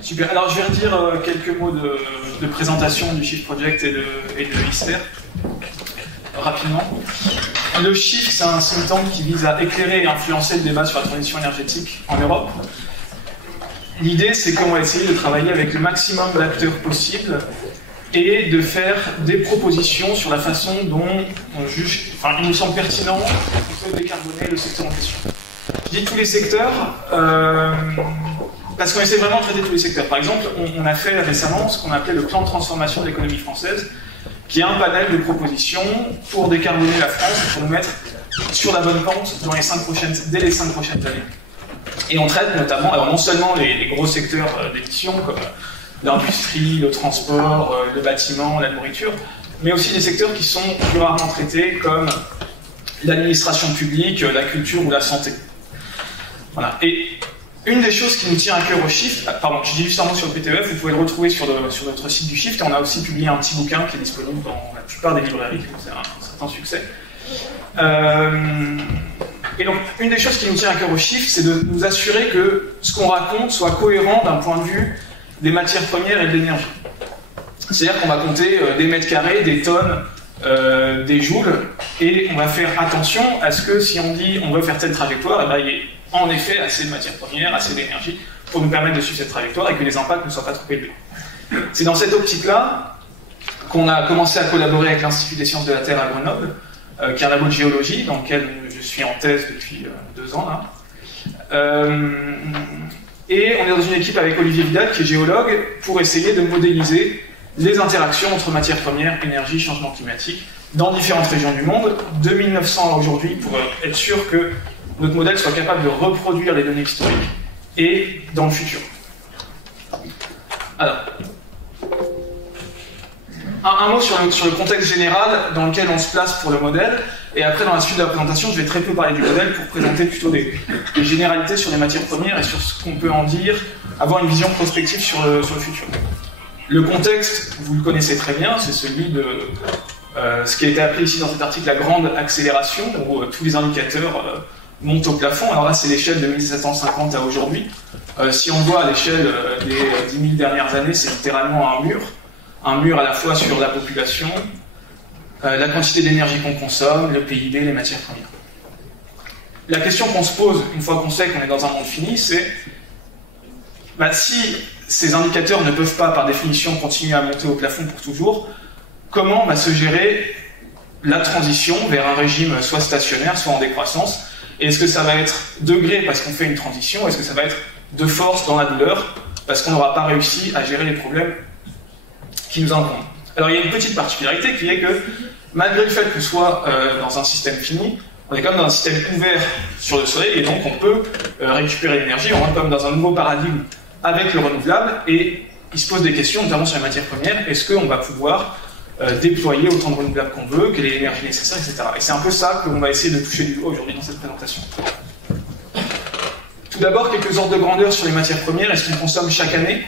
Super, alors je vais redire quelques mots de présentation du Shift Project et de ISTER, rapidement. Le Shift, c'est un think tank qui vise à éclairer et influencer le débat sur la transition énergétique en Europe. L'idée, c'est qu'on va essayer de travailler avec le maximum d'acteurs possibles et de faire des propositions sur la façon dont on juge, enfin, il nous semble pertinent qu'on peut décarboner le secteur en question. Je dis tous les secteurs, parce qu'on essaie vraiment de traiter tous les secteurs. Par exemple, on a fait récemment ce qu'on appelait le plan de transformation de l'économie française, qui est un panel de propositions pour décarboner la France et pour nous mettre sur la bonne pente dès les 5 prochaines années. Et on traite notamment, alors non seulement les gros secteurs d'émission, comme l'industrie, le transport, le bâtiment, la nourriture, mais aussi des secteurs qui sont plus rarement traités, comme l'administration publique, la culture ou la santé. Voilà. Et une des choses qui nous tient à cœur au Shift, pardon, je dis juste un mot sur le PTEF, vous pouvez le retrouver sur notre site du Shift, et on a aussi publié un petit bouquin qui est disponible dans la plupart des librairies, c'est un certain succès. Et donc, une des choses qui nous tient à cœur au Shift, c'est de nous assurer que ce qu'on raconte soit cohérent d'un point de vue des matières premières et de l'énergie. C'est-à-dire qu'on va compter des mètres carrés, des tonnes, des joules, et on va faire attention à ce que si on dit on veut faire telle trajectoire, eh ben, il y ait en effet assez de matières premières, assez d'énergie pour nous permettre de suivre cette trajectoire et que les impacts ne soient pas trop élevés. C'est dans cette optique-là qu'on a commencé à collaborer avec l'Institut des sciences de la Terre à Grenoble, qui est un labo de géologie dans lequel je suis en thèse depuis 2 ans là. Et on est dans une équipe avec Olivier Vidal, qui est géologue, pour essayer de modéliser les interactions entre matières premières, énergie, changement climatique, dans différentes régions du monde, de 1900 à aujourd'hui, pour être sûr que notre modèle soit capable de reproduire les données historiques et dans le futur. Alors, un mot sur le contexte général dans lequel on se place pour le modèle, et après dans la suite de la présentation, je vais très peu parler du modèle pour présenter plutôt des généralités sur les matières premières et sur ce qu'on peut en dire, avoir une vision prospective sur le futur. Le contexte, vous le connaissez très bien, c'est celui de ce qui a été appelé ici dans cet article la grande accélération, où tous les indicateurs montent au plafond. Alors là, c'est l'échelle de 1750 à aujourd'hui. Si on voit à l'échelle des 10 000 dernières années, c'est littéralement un mur à la fois sur la population, la quantité d'énergie qu'on consomme, le PIB, les matières premières. La question qu'on se pose, une fois qu'on sait qu'on est dans un monde fini, c'est si ces indicateurs ne peuvent pas, par définition, continuer à monter au plafond pour toujours, comment va se gérer la transition vers un régime soit stationnaire, soit en décroissance? Et est-ce que ça va être de gré parce qu'on fait une transition, ou est-ce que ça va être de force dans la douleur parce qu'on n'aura pas réussi à gérer les problèmes qui nous incombent? Alors il y a une petite particularité qui est que, malgré le fait que ce soit dans un système fini, on est quand même dans un système ouvert sur le soleil, et donc on peut récupérer l'énergie, on rentre comme dans un nouveau paradigme avec le renouvelable, et il se pose des questions, notamment sur les matières premières. Est-ce qu'on va pouvoir déployer autant de renouvelables qu'on veut, quelle est l'énergie nécessaire, etc. Et c'est un peu ça qu'on va essayer de toucher du doigt aujourd'hui dans cette présentation. Tout d'abord, quelques ordres de grandeur sur les matières premières et ce qu'on consomme chaque année.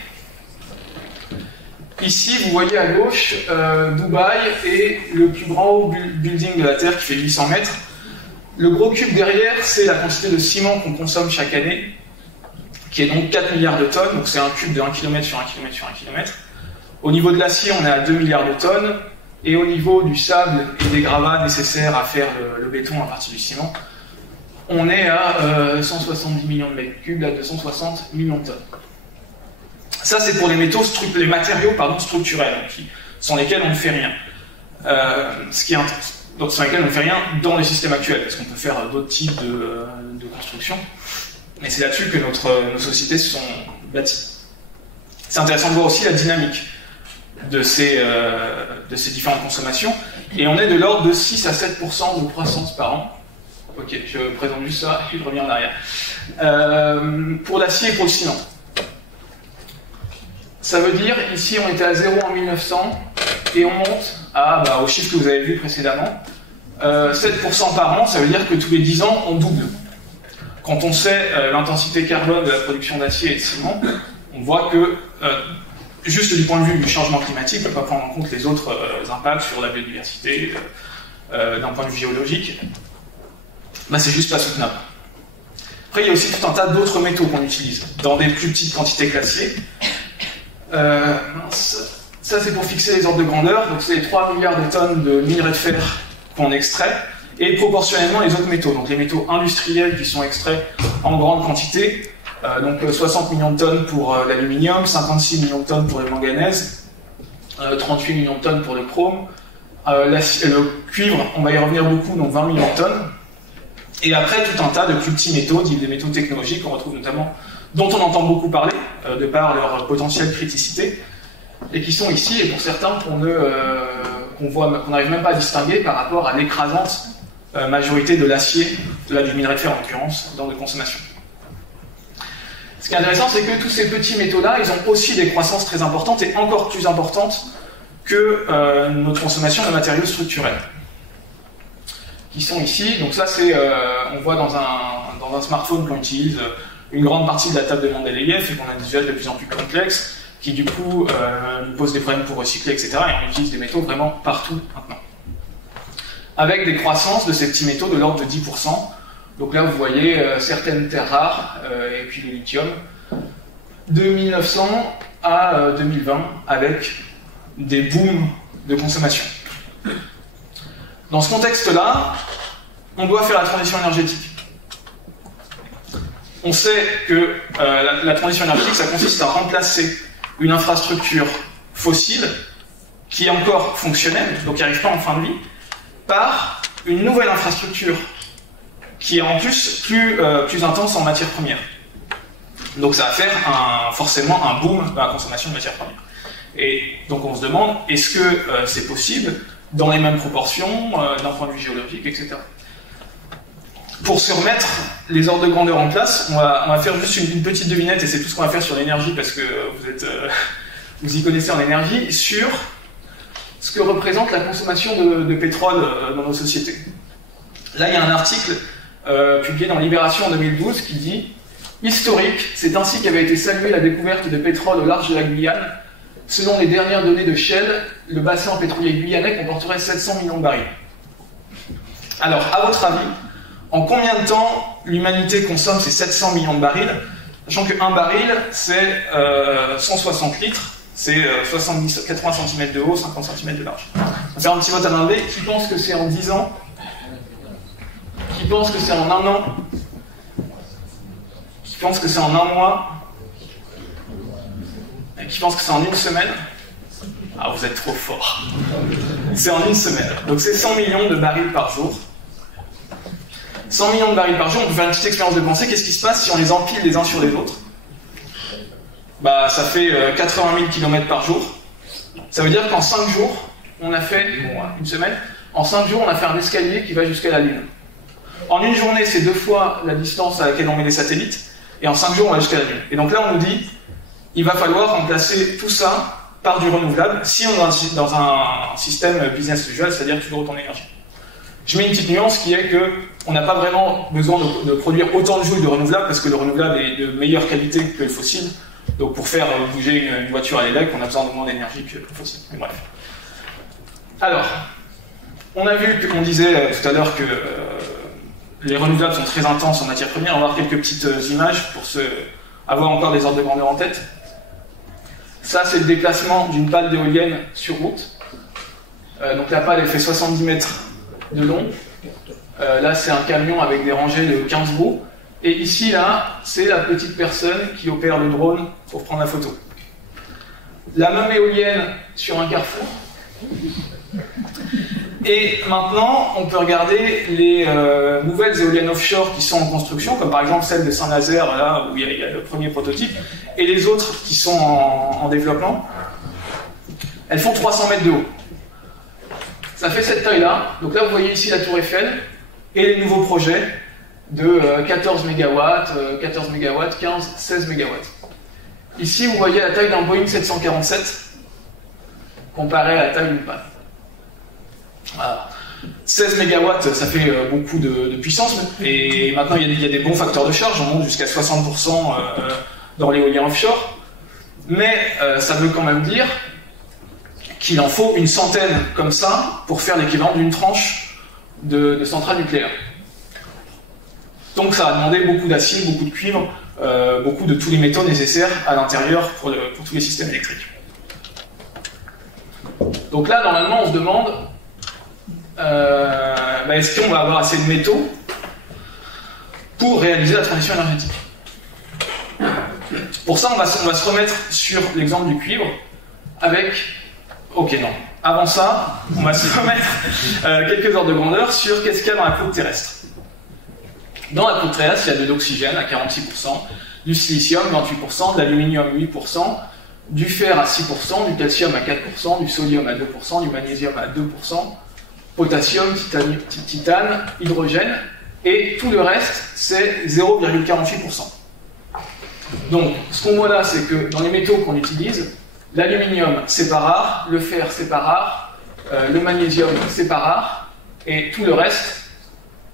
Ici, vous voyez à gauche Dubaï et le plus grand building de la Terre qui fait 800 mètres. Le gros cube derrière, c'est la quantité de ciment qu'on consomme chaque année, qui est donc 4 milliards de tonnes, donc c'est un cube de 1 km sur 1 km sur 1 km. Au niveau de l'acier, on est à 2 milliards de tonnes, et au niveau du sable et des gravats nécessaires à faire le béton à partir du ciment, on est à 170 millions de mètres cubes, à 260 millions de tonnes. Ça, c'est pour les matériaux structurels, sans lesquels on ne fait rien. Sans lesquels on ne fait rien dans les systèmes actuels, parce qu'on peut faire d'autres types de construction. Mais c'est là-dessus que nos sociétés sont bâties. C'est intéressant de voir aussi la dynamique de ces différentes consommations. Et on est de l'ordre de 6 à 7% de croissance par an. Ok, je présente juste ça, et je reviens en arrière. Pour l'acier et pour le ciment. Ça veut dire, ici on était à 0 en 1900, et on monte au chiffre que vous avez vu précédemment. 7% par an, ça veut dire que tous les 10 ans, on double. Quand on sait l'intensité carbone de la production d'acier et de ciment, on voit que juste du point de vue du changement climatique, on ne peut pas prendre en compte les autres impacts sur la biodiversité, d'un point de vue géologique, bah, c'est juste pas soutenable. Après, il y a aussi tout un tas d'autres métaux qu'on utilise, dans des plus petites quantités classées. Ça, c'est pour fixer les ordres de grandeur, donc c'est les 3 milliards de tonnes de minerais de fer qu'on extrait, et proportionnellement les autres métaux, donc les métaux industriels qui sont extraits en grande quantité, donc 60 millions de tonnes pour l'aluminium, 56 millions de tonnes pour le manganèse, 38 millions de tonnes pour le chrome, le cuivre, on va y revenir beaucoup, donc 20 millions de tonnes, et après tout un tas de plus petits métaux, des métaux technologiques qu'on retrouve notamment, dont on entend beaucoup parler, de par leur potentielle criticité, et qui sont ici, et pour certains qu'on n'arrive même pas à distinguer par rapport à l'écrasante majorité de l'acier, là du minerai de fer en l'occurrence, dans notre consommation. Ce qui est intéressant, c'est que tous ces petits métaux-là, ils ont aussi des croissances très importantes, et encore plus importantes que notre consommation de matériaux structurels, qui sont ici. Donc ça, c'est, on voit dans un smartphone qu'on utilise une grande partie de la table de Mendeleïev, et qu'on a des usages de plus en plus complexes, qui du coup nous posent des problèmes pour recycler, etc. Et on utilise des métaux vraiment partout maintenant. Avec des croissances de ces petits métaux de l'ordre de 10%. Donc là, vous voyez certaines terres rares, et puis le lithium, de 1900 à 2020, avec des booms de consommation. Dans ce contexte-là, on doit faire la transition énergétique. On sait que la transition énergétique, ça consiste à remplacer une infrastructure fossile qui est encore fonctionnelle, donc qui n'arrive pas en fin de vie, par une nouvelle infrastructure qui est en plus plus intense en matières premières. Donc ça va faire forcément un boom dans la consommation de matières premières. Et donc on se demande, est-ce que c'est possible dans les mêmes proportions, d'un point de vue géologique, etc. Pour se remettre les ordres de grandeur en place, on va faire juste une petite devinette, et c'est tout ce qu'on va faire sur l'énergie, parce que vous y connaissez en énergie, sur ce que représente la consommation de pétrole dans nos sociétés. Là, il y a un article publié dans Libération en 2012 qui dit « Historique, c'est ainsi qu'avait été saluée la découverte de pétrole au large de la Guyane. Selon les dernières données de Shell, le bassin pétrolier guyanais comporterait 700 millions de barils. » Alors, à votre avis, en combien de temps l'humanité consomme ces 700 millions de barils, sachant qu'un baril, c'est 160 litres, c'est 80 cm de haut, 50 cm de large. On va faire un petit vote à main levée. Qui pense que c'est en 10 ans? Qui pense que c'est en 1 an? Qui pense que c'est en 1 mois? Et qui pense que c'est en 1 semaine? Ah, vous êtes trop fort. C'est en 1 semaine. Donc c'est 100 millions de barils par jour. 100 millions de barils par jour, on peut faire une petite expérience de pensée. Qu'est-ce qui se passe si on les empile les uns sur les autres? Bah, ça fait 80 000 km par jour. Ça veut dire qu'en 5 jours, on a fait, une semaine, en 5 jours, on a fait un escalier qui va jusqu'à la Lune. En une journée, c'est 2 fois la distance à laquelle on met les satellites, et en 5 jours, on va jusqu'à la Lune. Et donc là, on nous dit, il va falloir remplacer tout ça par du renouvelable si on est dans un système business usual, c'est-à-dire toujours autant d'énergie. Je mets une petite nuance qui est qu'on n'a pas vraiment besoin de produire autant de joules de renouvelables, parce que le renouvelable est de meilleure qualité que le fossile. Donc pour faire bouger une voiture à l'électrique, on a besoin de moins d'énergie que le fossile. Mais bref. Alors, on a vu qu'on disait tout à l'heure que les renouvelables sont très intenses en matière première. On va voir quelques petites images pour avoir encore des ordres de grandeur en tête. Ça, c'est le déplacement d'une pale d'éolienne sur route. Donc la pale, elle fait 70 mètres de long. Là, c'est un camion avec des rangées de 15 roues. Et ici, là, c'est la petite personne qui opère le drone pour prendre la photo. La même éolienne sur un carrefour. Et maintenant, on peut regarder les nouvelles éoliennes offshore qui sont en construction, comme par exemple celle de Saint-Nazaire, là où il y a le premier prototype, et les autres qui sont en développement. Elles font 300 mètres de haut. Ça fait cette taille-là. Donc là, vous voyez ici la tour Eiffel et les nouveaux projets de 14 MW, 14 MW, 15, 16 MW. Ici, vous voyez la taille d'un Boeing 747 comparé à la taille d'une pale. Voilà. 16 MW, ça fait beaucoup de puissance, et maintenant il y a des bons facteurs de charge, on monte jusqu'à 60% dans l'éolien offshore. Mais ça veut quand même dire qu'il en faut une centaine comme ça pour faire l'équivalent d'une tranche de centrale nucléaire. Donc ça a demandé beaucoup d'acier, beaucoup de cuivre, beaucoup de tous les métaux nécessaires à l'intérieur pour tous les systèmes électriques. Donc là, normalement, on se demande est-ce qu'on va avoir assez de métaux pour réaliser la transition énergétique. Pour ça, on va se remettre sur l'exemple du cuivre avec... Ok, non. Avant ça, on va se remettre quelques ordres de grandeur sur qu'est-ce qu'il y a dans la croûte terrestre. Dans la croûte terrestre, il y a de l'oxygène à 46%, du silicium 28%, de l'aluminium 8%, du fer à 6%, du calcium à 4%, du sodium à 2%, du magnésium à 2%, potassium, titane, hydrogène, et tout le reste, c'est 0,48%. Donc, ce qu'on voit là, c'est que dans les métaux qu'on utilise, l'aluminium, c'est pas rare, le fer, c'est pas rare, le magnésium, c'est pas rare, et tout le reste,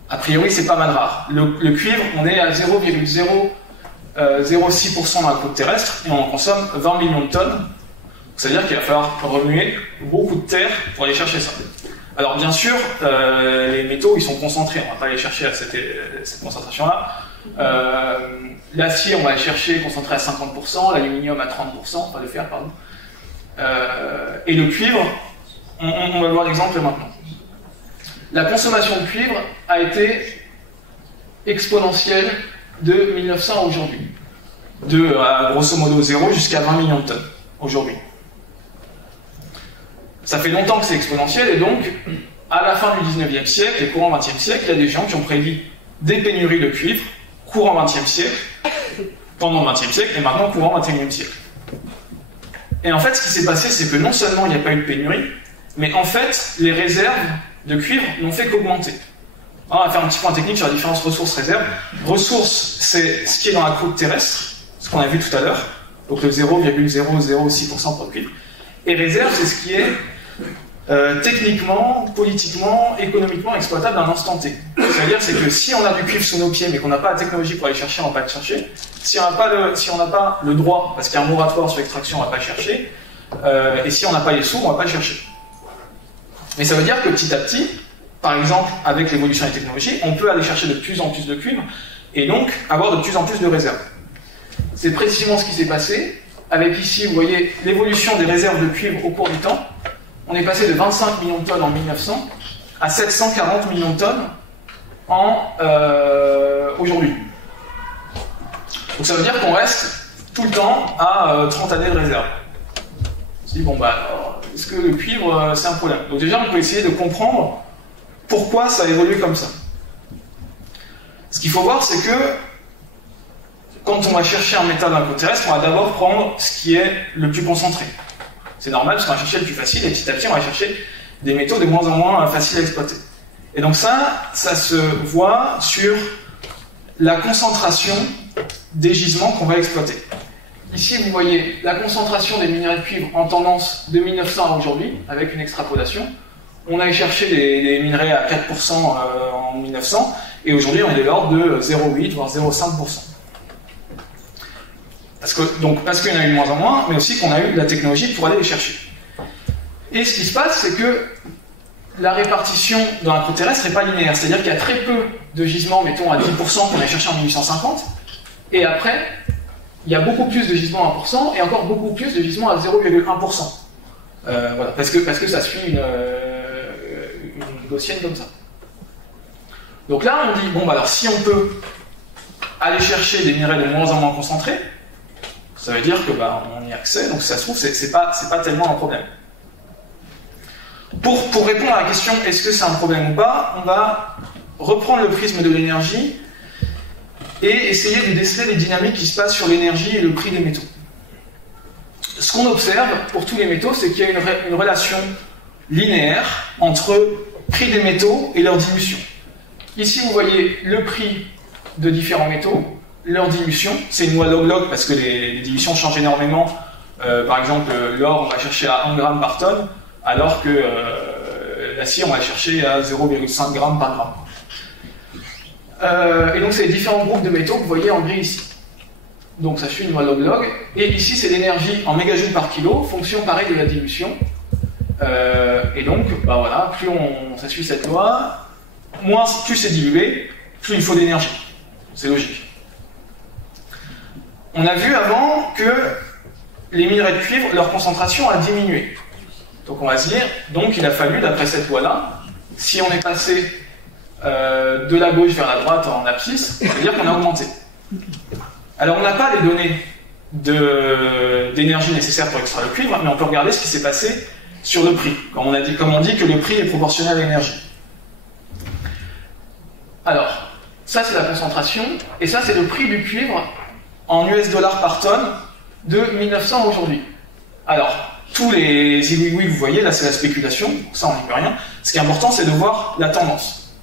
a priori, c'est pas mal rare. Le cuivre, on est à 0,006% dans la croûte terrestre, et on en consomme 20 millions de tonnes. C'est-à-dire qu'il va falloir remuer beaucoup de terre pour aller chercher ça. Alors bien sûr, les métaux, ils sont concentrés, on ne va pas aller chercher à cette concentration-là. L'acier, on va aller chercher concentré à 50%, l'aluminium à 30%, enfin le fer, pardon. Et le cuivre, on va voir l'exemple maintenant. La consommation de cuivre a été exponentielle de 1900 à aujourd'hui. De grosso modo 0 jusqu'à 20 millions de tonnes aujourd'hui. Ça fait longtemps que c'est exponentiel, et donc, à la fin du 19e siècle et courant 20e siècle, il y a des gens qui ont prédit des pénuries de cuivre courant 20e siècle, pendant le 20e siècle, et maintenant courant 21e siècle. Et en fait, ce qui s'est passé, c'est que non seulement il n'y a pas eu de pénurie, mais en fait, les réserves de cuivre n'ont fait qu'augmenter. On va faire un petit point technique sur la différence ressources-réserves. Ressources, c'est ce qui est dans la croûte terrestre, ce qu'on a vu tout à l'heure, donc le 0,006% pour le cuivre. Et réserve, c'est ce qui est techniquement, politiquement, économiquement exploitable à un instant T. C'est-à-dire c'est que si on a du cuivre sous nos pieds mais qu'on n'a pas la technologie pour aller chercher, on ne va pas le chercher. Si on n'a pas le droit, parce qu'il y a un moratoire sur l'extraction, on ne va pas le chercher. Et si on n'a pas les sous, on ne va pas le chercher. Mais ça veut dire que petit à petit, par exemple avec l'évolution des technologies, on peut aller chercher de plus en plus de cuivre et donc avoir de plus en plus de réserves. C'est précisément ce qui s'est passé avec ici, vous voyez, l'évolution des réserves de cuivre au cours du temps. On est passé de 25 millions de tonnes en 1900 à 740 millions de tonnes aujourd'hui. Donc ça veut dire qu'on reste tout le temps à 30 années de réserve. On se dit, bon bah, est-ce que le cuivre, c'est un problème? Donc déjà, on peut essayer de comprendre pourquoi ça évolue comme ça. Ce qu'il faut voir, c'est que quand on va chercher un métal dans la croûte terrestre, on va d'abord prendre ce qui est le plus concentré. C'est normal parce qu'on va chercher le plus facile et petit à petit on va chercher des métaux de moins en moins faciles à exploiter. Et donc ça se voit sur la concentration des gisements qu'on va exploiter. Ici vous voyez la concentration des minerais de cuivre en tendance de 1900 à aujourd'hui avec une extrapolation. On a cherché des minerais à 4% en 1900 et aujourd'hui on est de l'ordre de 0,8 voire 0,5%. Parce qu'il y en a eu de moins en moins, mais aussi qu'on a eu de la technologie pour aller les chercher. Et ce qui se passe, c'est que la répartition dans la croûte terrestre n'est pas linéaire. C'est-à-dire qu'il y a très peu de gisements, mettons à 10% qu'on a cherché en 1850, et après, il y a beaucoup plus de gisements à 1% et encore beaucoup plus de gisements à 0,1%. Voilà, parce que ça suit une gaussienne comme ça. Donc là, on dit, bon, bah alors si on peut aller chercher des minerais de moins en moins concentrés, ça veut dire que on y a accès, donc si ça se trouve, c'est pas tellement un problème. Pour répondre à la question est-ce que c'est un problème ou pas, on va reprendre le prisme de l'énergie et essayer de déceler les dynamiques qui se passent sur l'énergie et le prix des métaux. Ce qu'on observe pour tous les métaux, c'est qu'il y a une relation linéaire entre prix des métaux et leur dilution. Ici, vous voyez le prix de différents métaux, leur dilution, c'est une loi log-log parce que les dilutions changent énormément. Par exemple, l'or, on va chercher à 1 gramme par tonne, alors que l'acier, on va chercher à 0,5 grammes par gramme. Et donc, c'est les différents groupes de métaux que vous voyez en gris ici. Donc ça suit une loi log-log. Et ici, c'est l'énergie en mégajoules par kilo, fonction pareille de la dilution. Et donc, bah voilà, plus ça suit cette loi, plus c'est dilué, plus il faut d'énergie. C'est logique. On a vu avant que les minerais de cuivre, leur concentration a diminué. Donc on va se dire, donc il a fallu, d'après cette loi-là, si on est passé de la gauche vers la droite en abscisse, ça veut dire qu'on a augmenté. Alors on n'a pas les données d'énergie nécessaires pour extraire le cuivre, mais on peut regarder ce qui s'est passé sur le prix, comme on dit que le prix est proportionnel à l'énergie. Alors, ça c'est la concentration, et ça c'est le prix du cuivre en US dollars par tonne de 1900 aujourd'hui. Alors, tous les oui, vous voyez, là c'est la spéculation, ça on n'y peut rien. Ce qui est important, c'est de voir la tendance.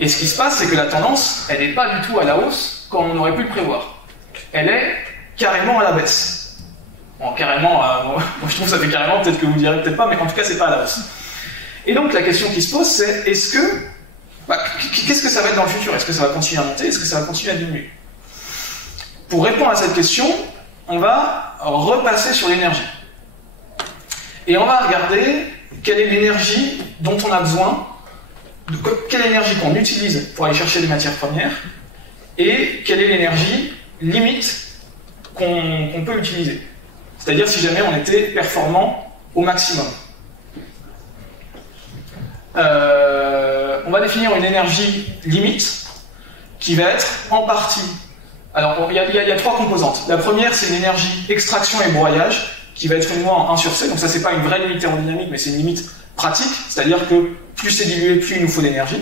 Et ce qui se passe, c'est que la tendance, elle n'est pas du tout à la hausse comme on aurait pu le prévoir. Elle est carrément à la baisse. Bon, carrément, moi je trouve que ça fait carrément, peut-être que vous direz peut-être pas, mais en tout cas c'est pas à la hausse. Et donc la question qui se pose, c'est qu'est-ce que ça va être dans le futur? Est-ce que ça va continuer à monter? Est-ce que ça va continuer à diminuer? Pour répondre à cette question, on va repasser sur l'énergie. Et on va regarder quelle est l'énergie dont on a besoin, quelle énergie qu'on utilise pour aller chercher des matières premières, et quelle est l'énergie limite qu'on peut utiliser. C'est-à-dire si jamais on était performant au maximum. On va définir une énergie limite qui va être en partie. Alors, il y a trois composantes. La première, c'est l'énergie extraction et broyage, qui va être une loi en 1 sur C. Donc ça, c'est pas une vraie limite thermodynamique, mais c'est une limite pratique. C'est-à-dire que plus c'est dilué, plus il nous faut d'énergie.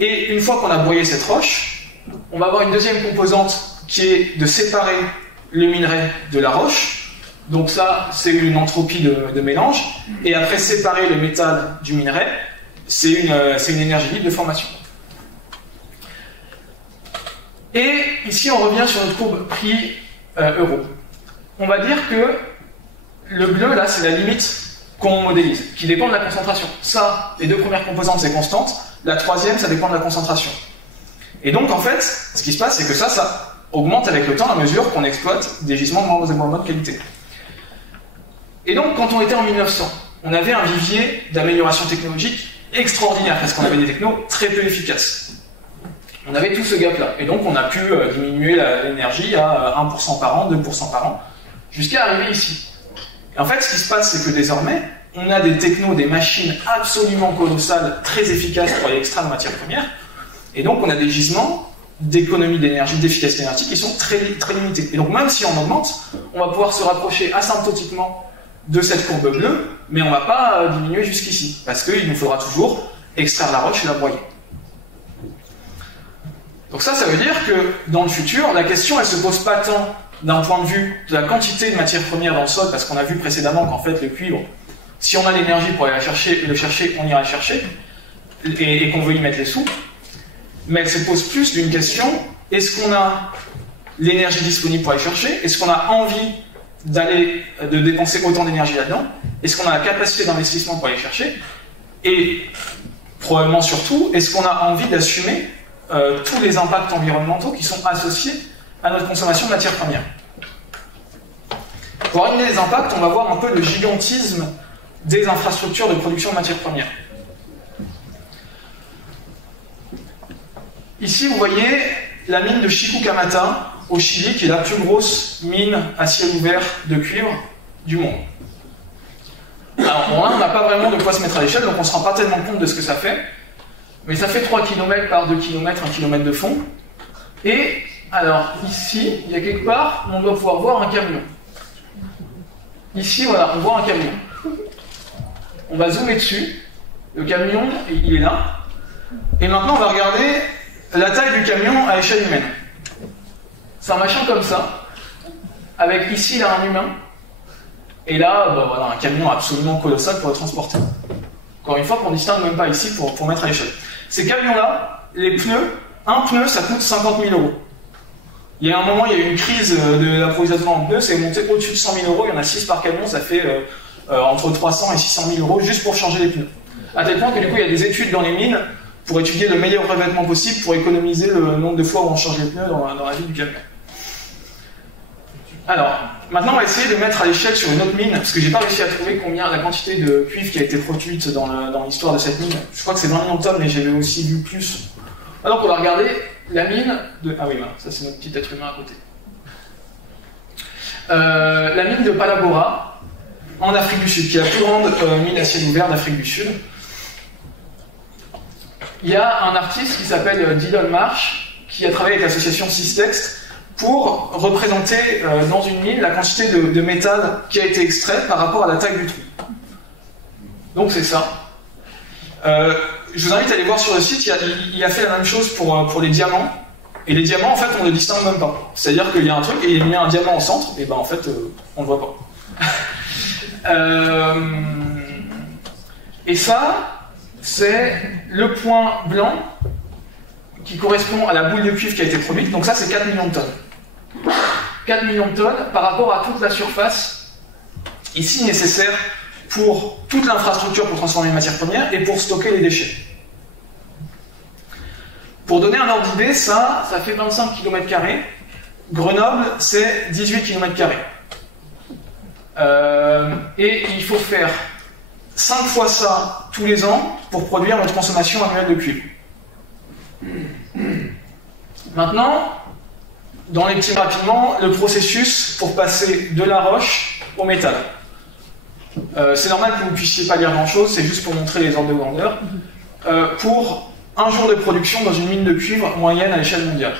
Et une fois qu'on a broyé cette roche, on va avoir une deuxième composante qui est de séparer le minerai de la roche. Donc ça, c'est une entropie de mélange. Et après, séparer le métal du minerai, c'est une énergie libre de formation. Et ici, on revient sur notre courbe prix euro. On va dire que le bleu, là, c'est la limite qu'on modélise, qui dépend de la concentration. Ça, les deux premières composantes, c'est constante. La troisième, ça dépend de la concentration. Et donc, en fait, ce qui se passe, c'est que ça augmente avec le temps à mesure qu'on exploite des gisements de moins bonne qualité. Et donc, quand on était en 1900, on avait un vivier d'amélioration technologique extraordinaire, parce qu'on avait des technos très peu efficaces. On avait tout ce gap-là. Et donc, on a pu diminuer l'énergie à 1% par an, 2% par an, jusqu'à arriver ici. Et en fait, ce qui se passe, c'est que désormais, on a des technos, des machines absolument colossales, très efficaces pour aller extraire de matières premières. Et donc, on a des gisements d'économie d'énergie, d'efficacité énergétique qui sont très, très limités. Et donc, même si on augmente, on va pouvoir se rapprocher asymptotiquement de cette courbe bleue, mais on ne va pas diminuer jusqu'ici, parce qu'il nous faudra toujours extraire la roche et la broyer. Donc ça veut dire que dans le futur, la question elle se pose pas tant d'un point de vue de la quantité de matières premières dans le sol, parce qu'on a vu précédemment qu'en fait le cuivre, si on a l'énergie pour aller le chercher, on ira le chercher, et qu'on veut y mettre les sous, mais elle se pose plus d'une question, est-ce qu'on a l'énergie disponible pour aller chercher? Est-ce qu'on a envie de dépenser autant d'énergie là-dedans? Est-ce qu'on a la capacité d'investissement pour aller chercher? Et probablement surtout, est-ce qu'on a envie d'assumer tous les impacts environnementaux qui sont associés à notre consommation de matières premières? Pour éliminer les impacts, on va voir un peu le gigantisme des infrastructures de production de matières premières. Ici, vous voyez la mine de Chuquicamata, au Chili, qui est la plus grosse mine à ciel ouvert de cuivre du monde. Alors, bon, là, on n'a pas vraiment de quoi se mettre à l'échelle, donc on ne se rend pas tellement compte de ce que ça fait. Mais ça fait 3 km par 2 km, 1 km de fond. Et, alors, ici, il y a quelque part, on doit pouvoir voir un camion. Ici, voilà, on voit un camion. On va zoomer dessus. Le camion, il est là. Et maintenant, on va regarder la taille du camion à échelle humaine. C'est un machin comme ça, avec ici, là, un humain. Et là, bah, voilà, un camion absolument colossal pour le transporter. Encore une fois, qu'on ne distingue même pas ici pour mettre à l'échelle. Ces camions-là, les pneus, un pneu, ça coûte 50 000 €. Il y a un moment, il y a eu une crise de l'approvisionnement en pneus, c'est monté au-dessus de 100 000 €, il y en a 6 par camion, ça fait entre 300 et 600 000 € juste pour changer les pneus. À tel point que du coup, il y a des études dans les mines pour étudier le meilleur revêtement possible pour économiser le nombre de fois où on change les pneus dans la vie du camion. Alors, maintenant on va essayer de mettre à l'échelle sur une autre mine, parce que j'ai pas réussi à trouver combien la quantité de cuivre qui a été produite dans l'histoire de cette mine. Je crois que c'est 20 millions de tonnes, mais j'avais aussi vu plus. Alors on va regarder la mine de... Ah oui, bah, ça c'est notre petit être humain à côté. La mine de Palabora, en Afrique du Sud, qui est la plus grande mine à ciel ouvert d'Afrique du Sud. Il y a un artiste qui s'appelle Dylan Marsh, qui a travaillé avec l'association Systext pour représenter dans une mine la quantité de métal qui a été extrait par rapport à la taille du trou. Donc c'est ça. Je vous invite à aller voir sur le site, il a fait la même chose pour les diamants. Et les diamants, en fait, on ne les distingue même pas. C'est-à-dire qu'il y a un truc, et il met un diamant au centre, et ben en fait, on ne le voit pas. Et ça, c'est le point blanc qui correspond à la boule de cuivre qui a été produite. Donc ça, c'est 4 millions de tonnes. 4 millions de tonnes par rapport à toute la surface ici nécessaire pour toute l'infrastructure pour transformer les matières premières et pour stocker les déchets. Pour donner un ordre d'idée, ça fait 25 km². Grenoble, c'est 18 km². Et il faut faire 5 fois ça tous les ans pour produire notre consommation annuelle de cuivre. Maintenant, dans les petits rapidement, le processus pour passer de la roche au métal. C'est normal que vous ne puissiez pas lire grand-chose, c'est juste pour montrer les ordres de grandeur. Pour un jour de production dans une mine de cuivre moyenne à l'échelle mondiale.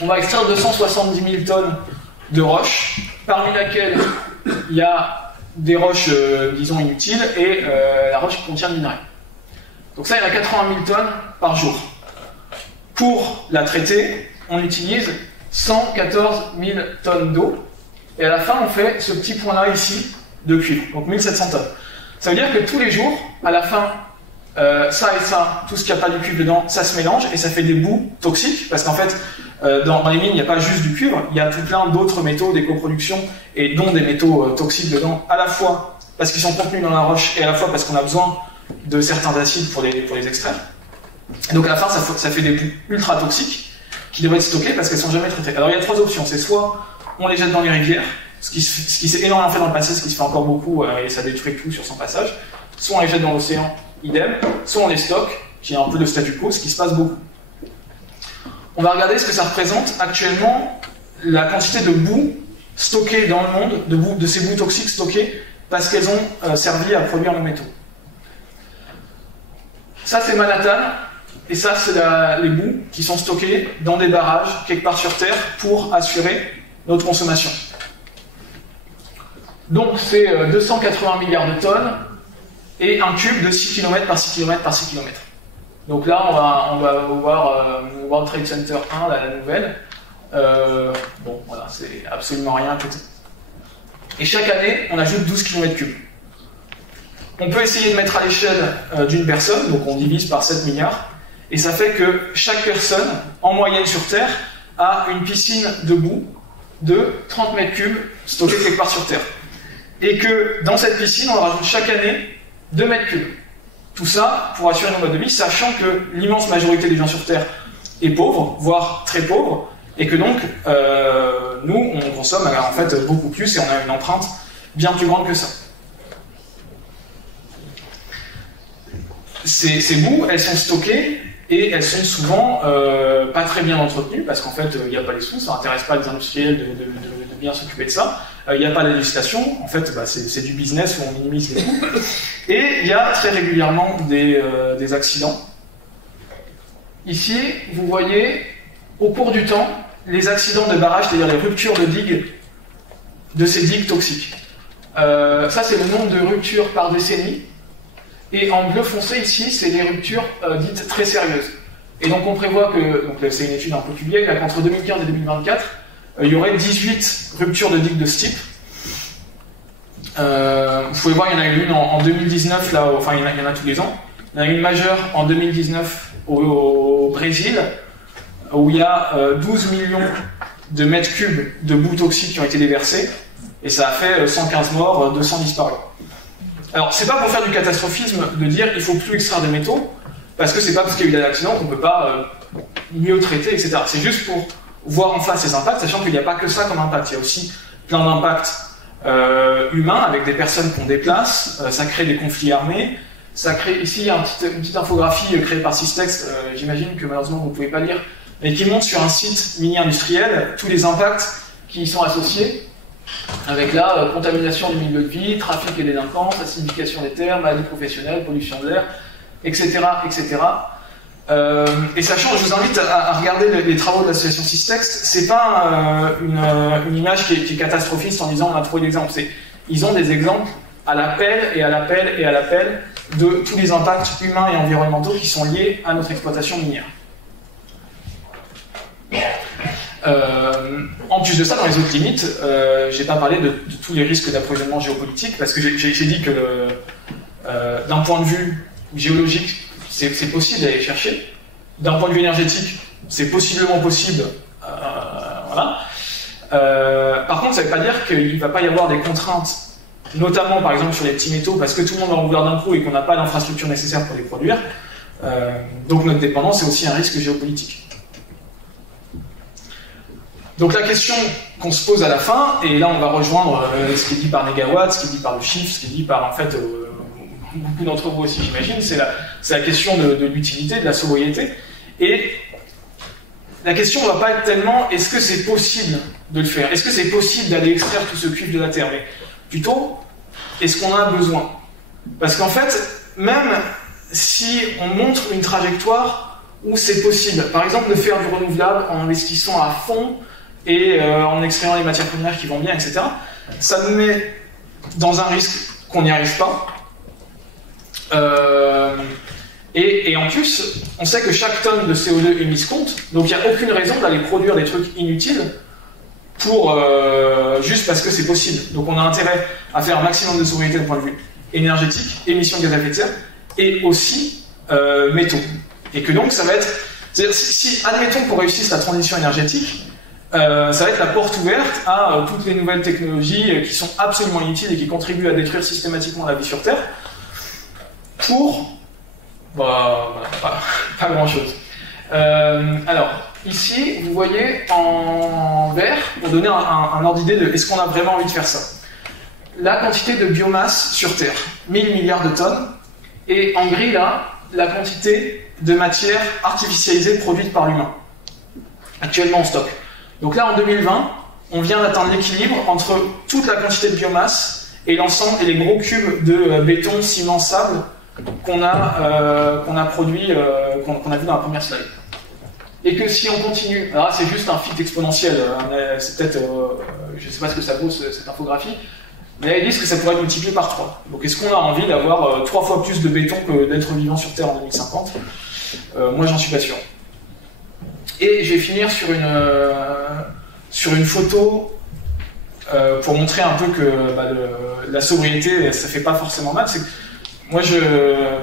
On va extraire 270 000 tonnes de roches, parmi laquelle il y a des roches, disons, inutiles, et la roche qui contient le minerai. Donc ça, il y en a 80 000 tonnes par jour. Pour la traiter, on utilise 114 000 tonnes d'eau, et à la fin, on fait ce petit point-là ici de cuivre, donc 1700 tonnes. Ça veut dire que tous les jours, à la fin, ça et ça, tout ce qui n'a pas du cuivre dedans, ça se mélange et ça fait des boues toxiques, parce qu'en fait, dans les mines, il n'y a pas juste du cuivre, il y a tout plein d'autres métaux, des coproductions, et dont des métaux toxiques dedans, à la fois parce qu'ils sont contenus dans la roche, et à la fois parce qu'on a besoin de certains acides pour les extraire. Et donc à la fin, ça fait des boues ultra toxiques, qui devraient être stockées parce qu'elles ne sont jamais traitées. Alors il y a 3 options, c'est soit on les jette dans les rivières, ce qui s'est énormément fait dans le passé, ce qui se fait encore beaucoup, et ça détruit tout sur son passage, soit on les jette dans l'océan, idem, soit on les stocke, qui est un peu le statu quo, ce qui se passe beaucoup. On va regarder ce que ça représente actuellement, la quantité de boue stockée dans le monde, de ces boues toxiques stockées, parce qu'elles ont servi à produire nos métaux. Ça c'est Manhattan, et ça c'est les boues qui sont stockées dans des barrages, quelque part sur Terre, pour assurer notre consommation. Donc c'est 280 milliards de tonnes, et un cube de 6 km par 6 km par 6 km. Donc là, on va voir World Trade Center 1, la nouvelle. Bon, voilà, c'est absolument rien à côté. Et chaque année, on ajoute 12 km3. On peut essayer de mettre à l'échelle d'une personne, donc on divise par 7 milliards, et ça fait que chaque personne, en moyenne sur Terre, a une piscine de boue de 30 m3 stockée quelque part sur Terre. Et que dans cette piscine, on rajoute chaque année 2 m3. Tout ça pour assurer nos modes de vie, sachant que l'immense majorité des gens sur Terre est pauvre, voire très pauvre, et que donc, nous, on consomme en fait beaucoup plus et on a une empreinte bien plus grande que ça. Ces boues, elles sont stockées et elles sont souvent pas très bien entretenues parce qu'en fait, il n'y a pas les sous, ça n'intéresse pas les industriels de bien s'occuper de ça. Il n'y a pas de législation, en fait, c'est du business où on minimise les coûts. Et il y a très régulièrement des accidents. Ici, vous voyez, au cours du temps, les accidents de barrage, c'est-à-dire les ruptures de digues, de ces digues toxiques. Ça, c'est le nombre de ruptures par décennie. Et en bleu foncé, ici, c'est les ruptures dites très sérieuses. Et donc, on prévoit que, donc c'est une étude un peu plus vieille, qu'entre 2015 et 2024, il y aurait 18 ruptures de digues de ce type. Vous pouvez voir, il y en a eu une en 2019, là, enfin il y en a tous les ans. Il y en a une majeure en 2019 au Brésil, où il y a 12 millions de mètres cubes de boue toxique qui ont été déversés, et ça a fait 115 morts, 200 disparus. Alors, c'est pas pour faire du catastrophisme de dire il faut plus extraire des métaux, parce que c'est pas parce qu'il y a eu des accidents qu'on peut pas mieux traiter, etc. C'est juste pour voir en face ces impacts, sachant qu'il n'y a pas que ça comme impact, il y a aussi plein d'impacts humains avec des personnes qu'on déplace, ça crée des conflits armés, ça crée, ici il y a une petite infographie créée par Systex, j'imagine que malheureusement vous ne pouvez pas lire, mais qui montre sur un site mini-industriel tous les impacts qui y sont associés, avec la contamination du milieu de vie, trafic et délinquance, acidification des terres, maladies professionnelles, pollution de l'air, etc. etc. Et sachant, je vous invite à regarder les travaux de l'association Systex, c'est pas une image qui est catastrophiste en disant on a trouvé l'exemple, ils ont des exemples à l'appel et à l'appel et à l'appel de tous les impacts humains et environnementaux qui sont liés à notre exploitation minière. En plus de ça, dans les autres limites, j'ai pas parlé de tous les risques d'approvisionnement géopolitique, parce que j'ai dit que d'un point de vue géologique, c'est possible d'aller chercher. D'un point de vue énergétique, c'est possiblement possible. Voilà. Par contre, ça ne veut pas dire qu'il ne va pas y avoir des contraintes, notamment par exemple sur les petits métaux, parce que tout le monde va en vouloir d'un coup et qu'on n'a pas l'infrastructure nécessaire pour les produire. Donc notre dépendance est aussi un risque géopolitique. Donc la question qu'on se pose à la fin, et là on va rejoindre ce qui est dit par Negawatt, ce qui est dit par le chiffre, ce qui est dit par en fait beaucoup d'entre vous aussi j'imagine, c'est la question de l'utilité, de la sobriété. Et la question ne va pas être tellement est-ce que c'est possible de le faire, est-ce que c'est possible d'aller extraire tout ce cuivre de la Terre, mais plutôt est-ce qu'on en a besoin? Parce qu'en fait, même si on montre une trajectoire où c'est possible, par exemple de faire du renouvelable en investissant à fond et en extrayant les matières premières qui vont bien, etc., ça nous met dans un risque qu'on n'y arrive pas. Et en plus, on sait que chaque tonne de CO2 émise compte, donc il n'y a aucune raison d'aller produire des trucs inutiles pour, juste parce que c'est possible. Donc on a intérêt à faire un maximum de sobriété d'un point de vue énergétique, émissions de gaz à effet de serre, et aussi métaux. Et que donc ça va être... Si admettons qu'on réussisse la transition énergétique, ça va être la porte ouverte à toutes les nouvelles technologies qui sont absolument inutiles et qui contribuent à détruire systématiquement la vie sur Terre pour pas grand chose. Alors ici vous voyez en vert pour donner un ordre d'idée de est-ce qu'on a vraiment envie de faire ça, la quantité de biomasse sur Terre, 1000 milliards de tonnes, et en gris là la quantité de matière artificialisée produite par l'humain actuellement en stock. Donc là, en 2020, on vient d'atteindre l'équilibre entre toute la quantité de biomasse et l'ensemble et les gros cubes de béton, ciment, sable qu'on a produit, qu'on a vu dans la première slide. Et que si on continue, alors là c'est juste un fit exponentiel, c'est peut-être, je ne sais pas ce que ça vaut cette infographie, mais ils disent que ça pourrait être multiplié par 3. Donc est-ce qu'on a envie d'avoir 3 fois plus de béton que d'êtres vivants sur Terre en 2050 ? Moi j'en suis pas sûr. Et je vais finir sur une photo pour montrer un peu que la sobriété, ça fait pas forcément mal. Moi,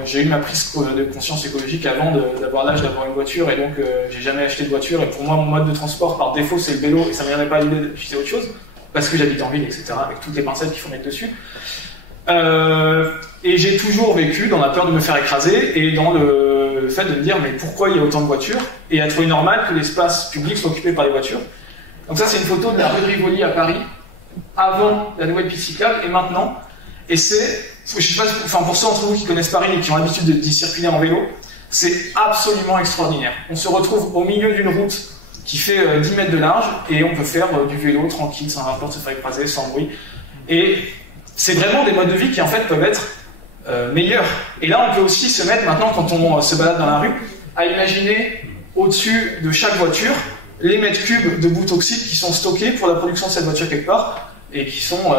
j'ai eu ma prise de conscience écologique avant d'avoir l'âge d'avoir une voiture, et donc j'ai jamais acheté de voiture. Et pour moi, mon mode de transport par défaut, c'est le vélo, et ça ne me viendrait pas à l'idée d'utiliser autre chose, parce que j'habite en ville, etc., avec toutes les pincettes qu'il faut mettre dessus. Et j'ai toujours vécu dans la peur de me faire écraser, et dans le fait de me dire mais pourquoi il y a autant de voitures, et à trouver normal que l'espace public soit occupé par les voitures. Donc ça c'est une photo de la rue de Rivoli à Paris, avant la nouvelle piste cyclable, et maintenant. Et c'est, je sais pas, enfin pour ceux d'entre vous qui connaissent Paris et qui ont l'habitude d'y circuler en vélo, c'est absolument extraordinaire. On se retrouve au milieu d'une route qui fait 10 mètres de large, et on peut faire du vélo tranquille, sans avoir peur de se faire écraser, sans bruit. Et c'est vraiment des modes de vie qui en fait peuvent être meilleurs. Et là on peut aussi se mettre maintenant, quand on se balade dans la rue, à imaginer au-dessus de chaque voiture les mètres cubes de boues toxiques qui sont stockés pour la production de cette voiture quelque part, et qui sont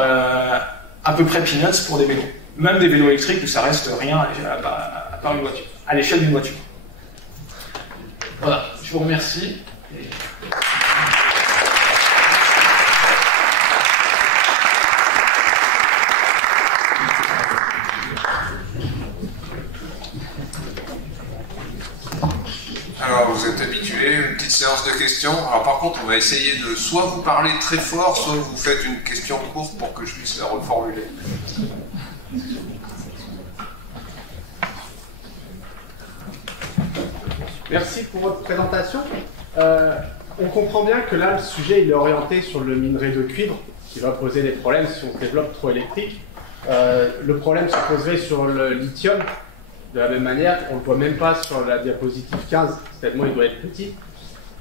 à peu près peanuts pour des vélos. Même des vélos électriques où ça reste rien à part une voiture, à l'échelle d'une voiture. Voilà, je vous remercie. Alors vous êtes habitués, une petite séance de questions. Alors par contre, on va essayer de soit vous parler très fort, soit vous faites une question courte pour que je puisse la reformuler. Merci pour votre présentation. On comprend bien que là, le sujet il est orienté sur le minerai de cuivre, qui va poser des problèmes si on développe trop électrique. Le problème se poserait sur le lithium, de la même manière, on ne le voit même pas sur la diapositive 15, tellement il doit être petit.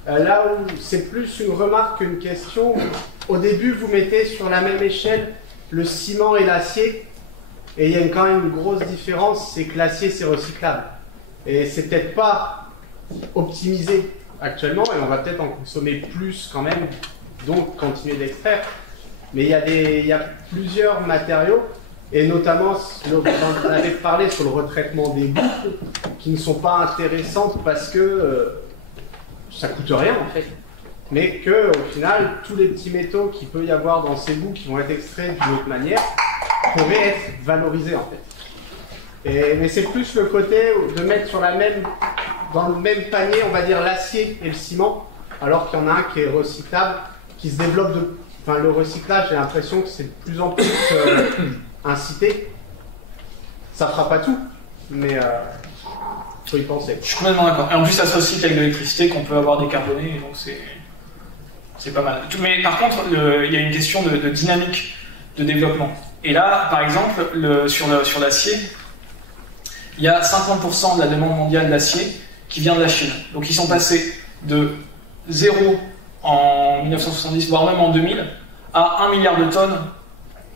Là où c'est plus une remarque qu'une question, au début vous mettez sur la même échelle le ciment et l'acier, et il y a quand même une grosse différence, c'est que l'acier c'est recyclable. Et c'est peut-être pas optimisé actuellement, et on va peut-être en consommer plus quand même, donc continuer d'extraire. Mais il y a plusieurs matériaux, et notamment, on avait parlé sur le retraitement des boucles, qui ne sont pas intéressantes parce que ça coûte rien en fait. Mais que au final, tous les petits métaux qu'il peut y avoir dans ces bouts qui vont être extraits d'une autre manière pourraient être valorisés en fait. Mais c'est plus le côté de mettre dans le même panier, on va dire l'acier et le ciment, alors qu'il y en a un qui est recyclable, qui se développe le recyclage, j'ai l'impression que c'est de plus en plus incité. Ça fera pas tout, mais faut y penser. Je suis complètement d'accord. Et en plus, ça se recycle avec de l'électricité qu'on peut avoir décarbonée, donc c'est pas mal. Mais par contre, il y a une question de dynamique de développement. Et là, par exemple, sur l'acier, il y a 50% de la demande mondiale d'acier qui vient de la Chine. Donc ils sont passés de 0 en 1970, voire même en 2000, à 1 milliard de tonnes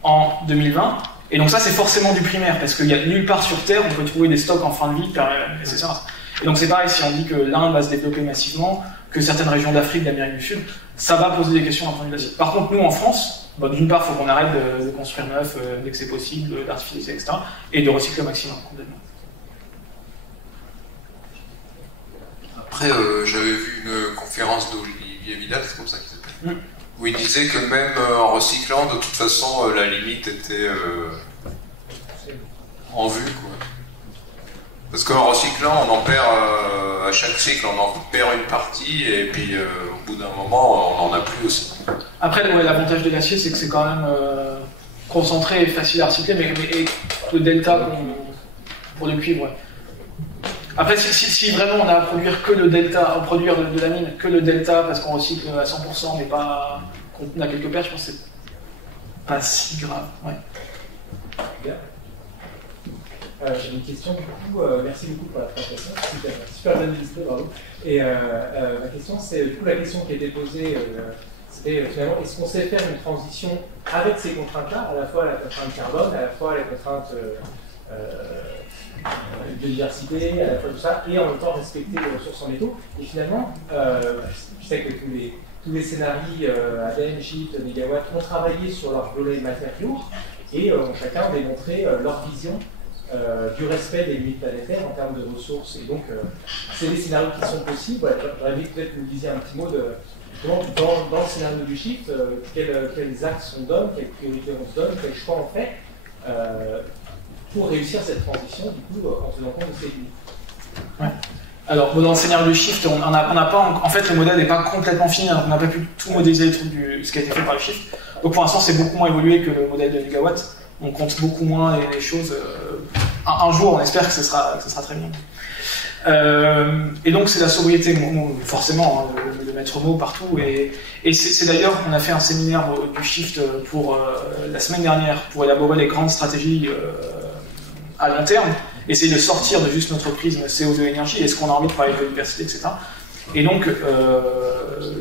en 2020. Et donc ça, c'est forcément du primaire, parce qu'il n'y a nulle part sur Terre, on peut trouver des stocks en fin de vie nécessaires. Et donc c'est pareil, si on dit que l'Inde va se développer massivement, que certaines régions d'Afrique, d'Amérique du Sud, ça va poser des questions d'un point de vue de l'acier. Par contre, nous, en France, d'une part, il faut qu'on arrête de construire neuf dès que c'est possible, d'artificialiser, etc., et de recycler au maximum, complètement. Après, j'avais vu une conférence d'Olivier Vidal, c'est comme ça qu'il s'appelle, où il disait que même en recyclant, de toute façon, la limite était en vue, quoi. Parce qu'en recyclant, on en perd, à chaque cycle, on en perd une partie, et puis au bout d'un moment, on n'en a plus aussi. Après, l'avantage de l'acier, c'est que c'est quand même concentré et facile à recycler, mais le delta pour le cuivre, ouais. Après, si vraiment on a à produire que le delta, à produire de la mine que le delta parce qu'on recycle à 100%, mais pas qu'on a quelques pertes, je pense que c'est pas si grave. Ouais. Bien. J'ai une question, du coup, merci beaucoup pour la présentation, super bien illustré, bravo. Et ma question, c'est du coup la question qui a été posée, c'était finalement, est-ce qu'on sait faire une transition avec ces contraintes-là, à la fois la contrainte carbone, à la fois les contraintes biodiversité, à la fois tout ça, et en même temps respecter les ressources en métaux. Et finalement, je sais que tous les scénarios ADEME, Shift, Megawatt ont travaillé sur leur volet matériaux et ont chacun démontré leur vision du respect des limites planétaires en termes de ressources. Et donc, c'est des scénarios qui sont possibles. Voilà, j'aurais aimé peut-être que vous disiez un petit mot de dans le scénario du Shift, quels axes on donne, quelles priorités on se donne, quels choix on fait. Pour réussir cette transition, du coup, en tenant compte de ces limites. Ouais. Alors, dans le scénario du Shift, on n'a pas, en fait, le modèle n'est pas complètement fini, hein, on n'a pas pu tout modéliser les trucs ce qui a été fait par le Shift. Donc, pour l'instant, c'est beaucoup moins évolué que le modèle de Megawatt. On compte beaucoup moins les choses. Un jour, on espère que ce sera très bien. Et donc, c'est la sobriété, forcément, hein, le maître mot partout. Et c'est d'ailleurs, on a fait un séminaire du Shift pour la semaine dernière pour élaborer les grandes stratégies à long terme, essayer de sortir de juste notre prisme CO2 énergie, est-ce qu'on a envie de parler de biodiversité, etc. Et donc,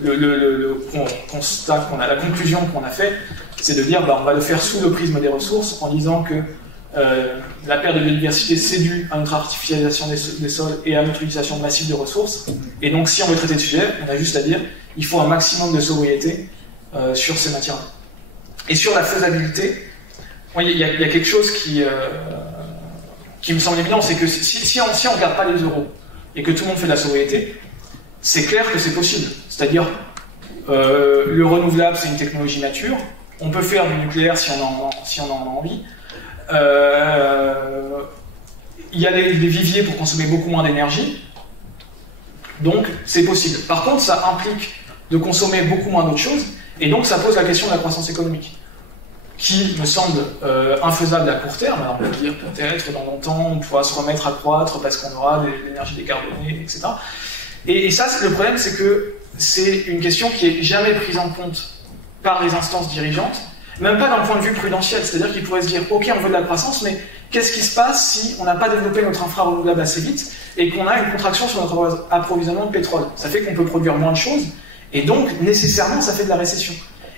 le constat qu'on a, la conclusion qu'on a fait, c'est de dire on va le faire sous le prisme des ressources en disant que la perte de biodiversité c'est dû à notre artificialisation des sols et à notre utilisation massive de ressources. Et donc, si on veut traiter le sujet, on a juste à dire il faut un maximum de sobriété sur ces matières. Et sur la faisabilité, il y a quelque chose qui me semble évident, c'est que si on ne regarde pas les euros et que tout le monde fait de la sobriété, c'est clair que c'est possible. C'est-à-dire, le renouvelable, c'est une technologie mature. On peut faire du nucléaire si on en a envie. Il y a des viviers pour consommer beaucoup moins d'énergie. Donc, c'est possible. Par contre, ça implique de consommer beaucoup moins d'autres choses. Et donc, ça pose la question de la croissance économique, qui me semble infaisable à court terme. Alors, on peut dire peut-être dans longtemps, on pourra se remettre à croître parce qu'on aura de l'énergie décarbonée, etc. Et ça, le problème, c'est que c'est une question qui est jamais prise en compte par les instances dirigeantes, même pas d'un point de vue prudentiel, c'est-à-dire qu'ils pourraient se dire, ok, on veut de la croissance, mais qu'est-ce qui se passe si on n'a pas développé notre infra renouvelable assez vite et qu'on a une contraction sur notre approvisionnement de pétrole? Ça fait qu'on peut produire moins de choses, et donc, nécessairement, ça fait de la récession.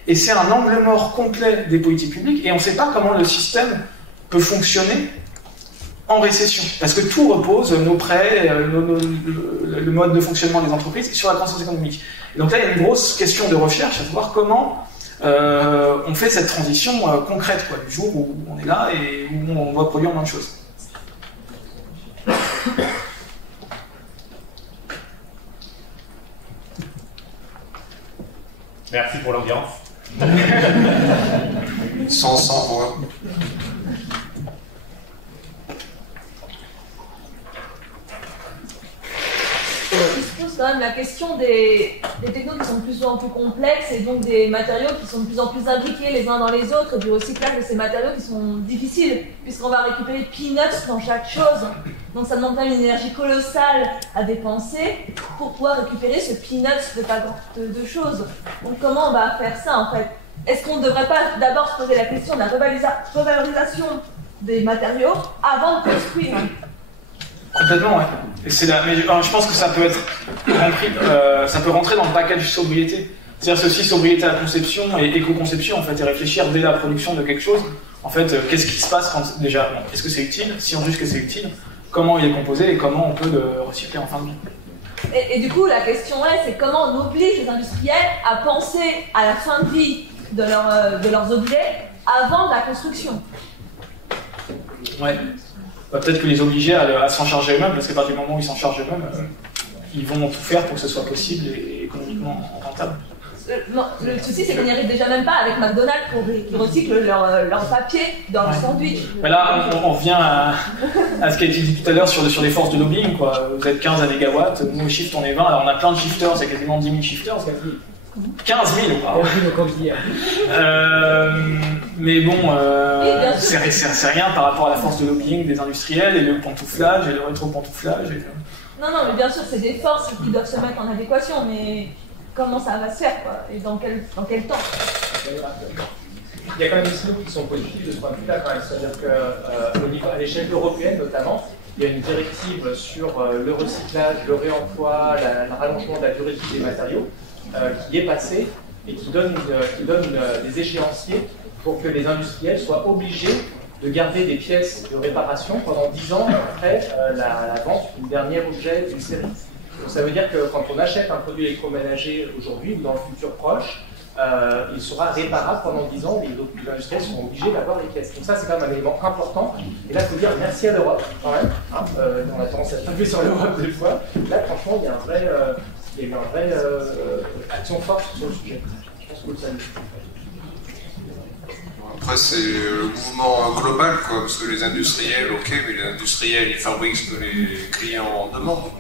Et c'est un angle mort complet des politiques publiques, et on ne sait pas comment le système peut fonctionner en récession. Parce que tout repose, nos prêts, le mode de fonctionnement des entreprises, sur la croissance économique. Et donc là, il y a une grosse question de recherche à savoir comment on fait cette transition concrète, quoi, du jour où on est là et où on doit produire moins de choses. Merci pour l'audience. Sans voix. Il se pose quand même la question des technos qui sont de plus en plus complexes et donc des matériaux qui sont de plus en plus imbriqués les uns dans les autres, et du recyclage de ces matériaux qui sont difficiles puisqu'on va récupérer peanuts dans chaque chose. Donc ça demande quand même une énergie colossale à dépenser pour pouvoir récupérer ce peanuts de choses. Donc comment on va faire ça en fait? Est-ce qu'on ne devrait pas d'abord se poser la question de la revalorisation des matériaux avant de construire? Complètement, ouais. Et mais je pense que ça peut être ça peut rentrer dans le package sobriété. C'est-à-dire c'est aussi sobriété à la conception et éco-conception en fait, et réfléchir dès la production de quelque chose. En fait, qu'est-ce qui se passe quand déjà, est-ce que c'est utile? Si on juge que c'est utile, comment il est composé et comment on peut le recycler en fin de vie. Et du coup, la question c'est comment on oblige les industriels à penser à la fin de vie de leurs objets avant de la construction. Ouais. Peut-être que les obliger à s'en charger eux-mêmes, parce qu'à partir du moment où ils s'en chargent eux-mêmes, ils vont tout faire pour que ce soit possible et économiquement rentable. Le souci, c'est qu'on n'y arrive déjà même pas avec McDonald's qui recyclent leur papier dans le sandwich. Mais là, on revient à ce qui a été dit tout à l'heure sur les forces de lobbying, quoi. Vous êtes 15 à mégawatts, nous au shift on est 20, alors on a plein de shifters, il y a quasiment 10 000 shifters. 15 000, wow. Mais bon, c'est rien par rapport à la force de lobbying des industriels et le pantouflage et le rétro-pantouflage. Non, mais bien sûr, c'est des forces qui doivent se mettre en adéquation, mais comment ça va se faire, quoi, et dans quel temps? Il y a quand même des signaux qui sont positifs de ce point de vue-là, quand même. C'est-à-dire qu'à l'échelle européenne, notamment, il y a une directive sur le recyclage, le réemploi, le rallongement de la durée de vie des matériaux, qui est passé et qui donne des échéanciers pour que les industriels soient obligés de garder des pièces de réparation pendant 10 ans après la vente du dernier objet d'une série. Donc ça veut dire que quand on achète un produit électroménager aujourd'hui ou dans le futur proche, il sera réparable pendant 10 ans, les industriels seront obligés d'avoir les pièces. Donc ça c'est quand même un élément important. Et là il faut dire merci à l'Europe quand même. On a tendance à taper sur l'Europe des fois. Là franchement il y a eu une vraie action forte sur le sujet. Je pense que vous le savez. Après, c'est le mouvement global, quoi, parce que les industriels, ok, mais les industriels, ils fabriquent ce que les clients demandent.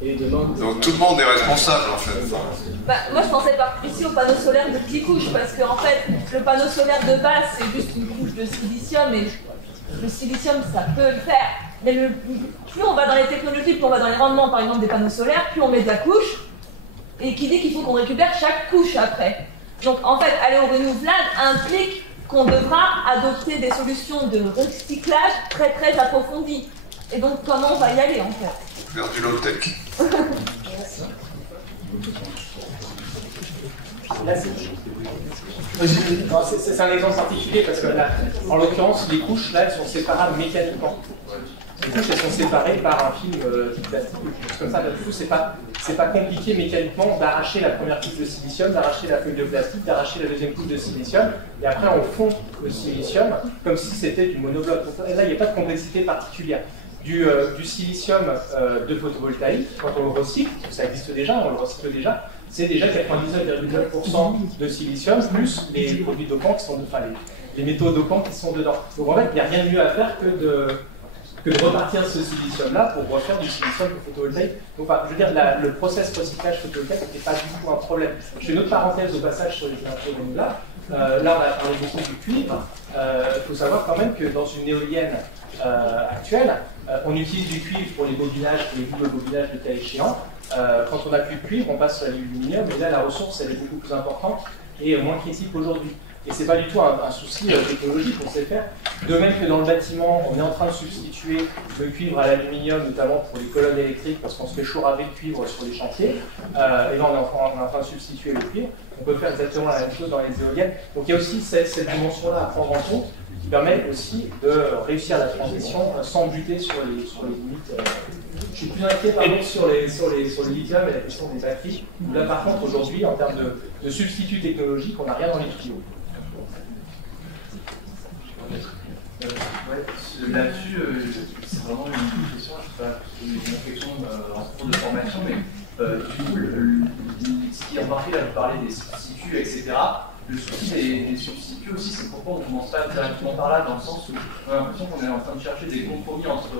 Donc tout le monde est responsable, en fait. Moi, je pensais ici au panneau solaire de petites couches, parce qu'en fait, le panneau solaire de base, c'est juste une couche de silicium, et le silicium, ça peut le faire. Mais plus on va dans les technologies, plus on va dans les rendements, par exemple, des panneaux solaires, plus on met de la couche, et qui dit qu'il faut qu'on récupère chaque couche après. Donc, en fait, aller au renouvelable implique qu'on devra adopter des solutions de recyclage très très approfondies. Et donc, comment on va y aller, en fait? Vers du low-tech. C'est un exemple particulier parce que là, en l'occurrence, les couches là, elles sont séparables mécaniquement. Les couches elles sont séparées par un film plastique, comme ça. Du coup, c'est pas compliqué mécaniquement d'arracher la première couche de silicium, d'arracher la feuille de plastique, d'arracher la deuxième couche de silicium, et après on fond le silicium comme si c'était du monobloc. Et là, il n'y a pas de complexité particulière. Du silicium de photovoltaïque, quand on le recycle, ça existe déjà, on le recycle déjà, c'est déjà 99,9% de silicium plus les produits dopants qui sont les métaux dopants qui sont dedans. Donc en fait, il n'y a rien de mieux à faire que de repartir ce silicium-là pour refaire du silicium photovoltaïque. Donc, je veux dire, le process recyclage photovoltaïque n'était pas du tout un problème. Je fais une autre parenthèse au passage sur les énergies renouvelables. Là, on a parlé beaucoup du cuivre. Il faut savoir quand même que dans une éolienne actuelle, on utilise du cuivre pour les bobinages, pour les doubles bobinages de cas échéant, Quand on n'a plus de cuivre, on passe à l'aluminium, et là la ressource elle est beaucoup plus importante et moins critique aujourd'hui. Et c'est pas du tout un souci technologique, on sait le faire. De même que dans le bâtiment, on est en train de substituer le cuivre à l'aluminium, notamment pour les colonnes électriques, parce qu'on se fait chaud avec cuivre sur les chantiers. Et là, on est en train de substituer le cuivre. On peut faire exactement la même chose dans les éoliennes. Donc il y a aussi cette dimension-là à prendre en compte, qui permet aussi de réussir la transition sans buter sur les limites. Je suis plus inquiet par contre sur le lithium et la question des batteries. Là par contre aujourd'hui, en termes de substituts technologiques, on n'a rien dans les tuyaux. Là-dessus, c'est vraiment une question, je sais pas, une réflexion en cours de formation, mais du coup, ce qui est remarqué, là, vous parlez des substituts, etc. Le souci des substituts aussi, c'est pourquoi on ne commence pas directement par là, dans le sens où on a l'impression qu'on est en train de chercher des compromis entre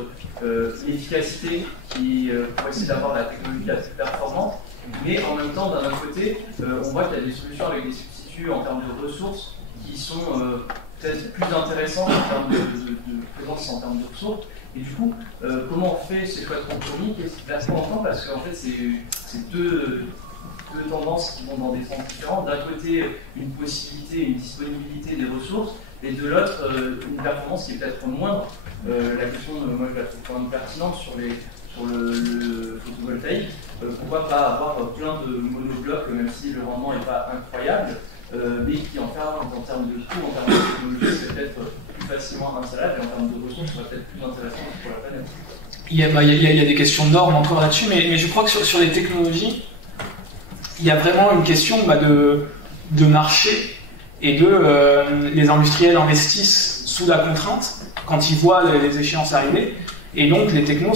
l'efficacité pour essayer d'avoir la technologie la plus performante, mais en même temps, d'un autre côté, on voit qu'il y a des solutions avec des substituts en termes de ressources qui sont peut-être plus intéressantes en termes de présence en termes de ressources. Et du coup, comment on fait ces choix de compromis? Qu'est-ce qu'on entend? Parce qu'en fait, c'est deux tendances qui vont dans des sens différents. D'un côté, une possibilité, une disponibilité des ressources, et de l'autre, une performance qui est peut-être moindre. La question, moi je la trouve quand même pertinente sur le photovoltaïque. Pourquoi pas avoir plein de monoblocs, même si le rendement n'est pas incroyable, mais qui en termes de coût, en termes de technologie, c'est peut-être plus facilement installable, et en termes de ressources, c'est peut-être plus intéressant pour la planète. Il y a des questions de normes encore là-dessus, mais je crois que sur les technologies, il y a vraiment une question de marché, et les industriels investissent sous la contrainte quand ils voient les échéances arriver, et donc les technos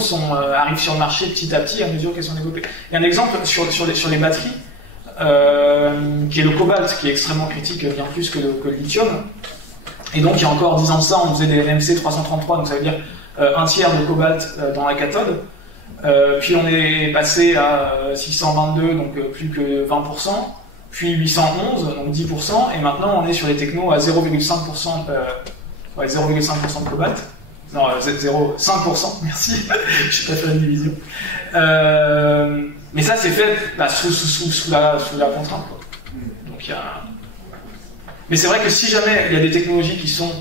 arrivent sur le marché petit à petit à mesure qu'elles sont développées. Il y a un exemple sur les batteries, qui est le cobalt, qui est extrêmement critique, bien plus que le lithium. Et donc il y a encore 10 ans de ça, on faisait des RMC 333, donc ça veut dire un tiers de cobalt dans la cathode. Puis on est passé à 622, donc plus que 20%, puis 811, donc 10%, et maintenant on est sur les technos à 0,5% de cobalt. Non, 0,5%, merci, je préfère une division. Mais ça c'est fait sous la contrainte, quoi. Donc, mais c'est vrai que si jamais il y a des technologies qui sont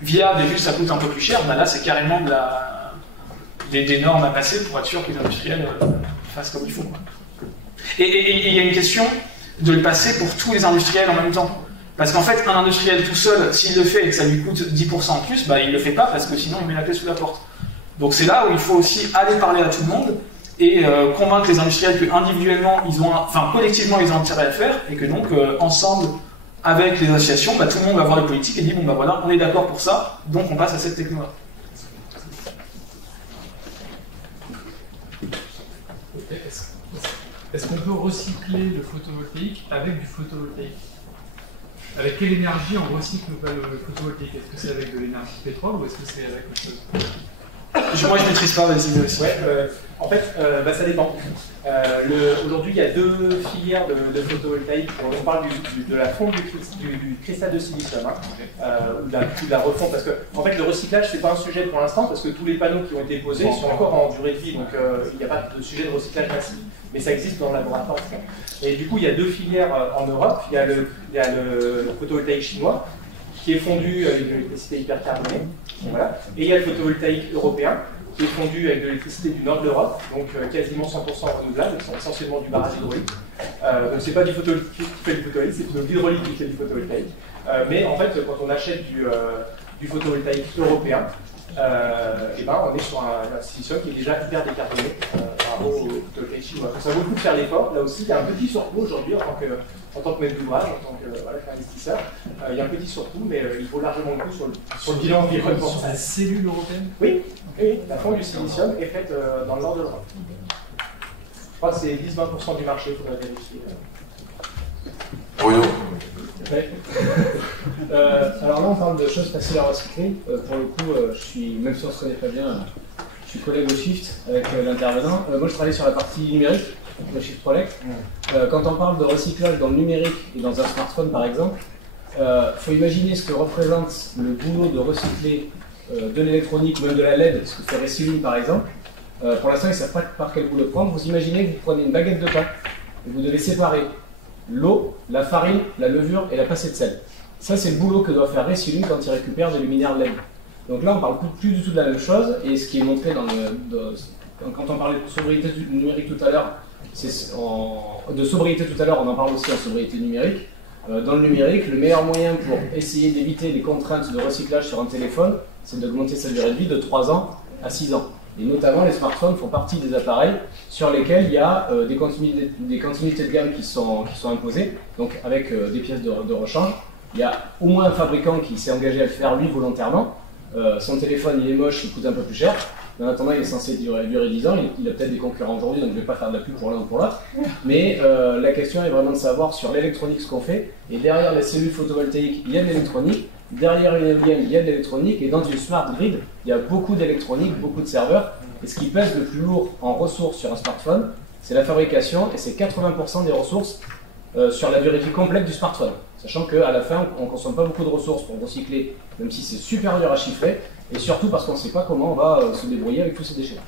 viables et juste ça coûte un peu plus cher, bah là c'est carrément des normes à passer pour être sûr que les industriels fassent comme il faut, quoi. Et il y a une question de le passer pour tous les industriels en même temps. Parce qu'en fait, un industriel tout seul, s'il le fait et que ça lui coûte 10% en plus, bah, il ne le fait pas parce que sinon il met la clé sous la porte. Donc c'est là où il faut aussi aller parler à tout le monde et convaincre les industriels que individuellement, collectivement, ils ont intérêt à le faire, et que donc, ensemble, avec les associations, bah, tout le monde va voir les politiques et dit, bon bah voilà, on est d'accord pour ça, donc on passe à cette technologie. Est-ce qu'on peut recycler le photovoltaïque avec du photovoltaïque? Avec quelle énergie on recycle le photovoltaïque? Est-ce que c'est avec de l'énergie pétrole ou est-ce que c'est avec autre chose? Moi je ne maîtrise pas, vas-y. Ouais, en fait, ça dépend. Aujourd'hui, il y a deux filières de photovoltaïque. On parle de la fonte du cristal de silicium, ou de la refonte. Parce que en fait, le recyclage, c'est pas un sujet pour l'instant, parce que tous les panneaux qui ont été posés sont encore en durée de vie, donc il n'y a pas de sujet de recyclage massif. Mais ça existe dans le laboratoire. Et du coup, il y a deux filières en Europe. Il y a le photovoltaïque chinois, qui est fondu avec de l'électricité hypercarbonée. Voilà. Et il y a le photovoltaïque européen, qui est fondu avec de l'électricité du nord de l'Europe, donc quasiment 100% renouvelable, c'est essentiellement du barrage hydraulique. Donc c'est pas du photovoltaïque qui fait du photovoltaïque, c'est plutôt l'hydraulique qui fait du photovoltaïque. Mais en fait, quand on achète du photovoltaïque européen, on est sur un silicium qui est déjà hyper décarboné par rapport au photovoltaïque chinois. Donc ça vaut le coup de faire l'effort. Là aussi, il y a un petit surcoût aujourd'hui en tant que maître d'ouvrage, en tant qu'investisseur. Il y a un petit surcoût, mais il vaut largement le coup sur le bilan environnemental. Sur la cellule européenne? Oui, la fonte du silicium est faite dans le nord de l'Europe. Je crois que c'est 10-20% du marché, il faudrait vérifier. Bruno. Ouais. Alors là, on parle de choses faciles à recycler. Pour le coup, même si on se connaît pas bien, je suis collègue au Shift avec l'intervenant. Moi, je travaille sur la partie numérique, le Shift Prolect. Quand on parle de recyclage dans le numérique et dans un smartphone, par exemple, il faut imaginer ce que représente le boulot de recycler de l'électronique ou même de la LED, ce que fait Recyline, par exemple, Pour l'instant, ils ne savent pas par quel bout le prendre. Vous imaginez que vous prenez une baguette de pain et vous devez séparer l'eau, la farine, la levure et la pincée de sel. Ça, c'est le boulot que doit faire Ressilum quand il récupère des luminaires LED. Donc là, on ne parle plus du tout de la même chose, et ce qui est montré quand on parlait de sobriété numérique tout à l'heure, de sobriété tout à l'heure, on en parle aussi en sobriété numérique. Dans le numérique, le meilleur moyen pour essayer d'éviter les contraintes de recyclage sur un téléphone, c'est d'augmenter sa durée de vie de 3 ans à 6 ans. Et notamment, les smartphones font partie des appareils sur lesquels il y a des continuités de gamme qui sont imposées, donc avec des pièces de rechange. Il y a au moins un fabricant qui s'est engagé à le faire lui volontairement. Son téléphone il est moche, il coûte un peu plus cher. En attendant, il est censé durer 10 ans. Il a peut-être des concurrents aujourd'hui, donc je ne vais pas faire de la pub pour l'un ou pour l'autre. Mais la question est vraiment de savoir sur l'électronique ce qu'on fait. Et derrière les cellules photovoltaïques, il y a de l'électronique. Derrière une éolienne, il y a de l'électronique. Et dans une smart grid, il y a beaucoup d'électronique, beaucoup de serveurs. Et ce qui pèse le plus lourd en ressources sur un smartphone, c'est la fabrication. Et c'est 80% des ressources sur la durée de vie complète du smartphone. Sachant qu'à la fin, on ne consomme pas beaucoup de ressources pour recycler, même si c'est super dur à chiffrer, et surtout parce qu'on ne sait pas comment on va se débrouiller avec tous ces déchets.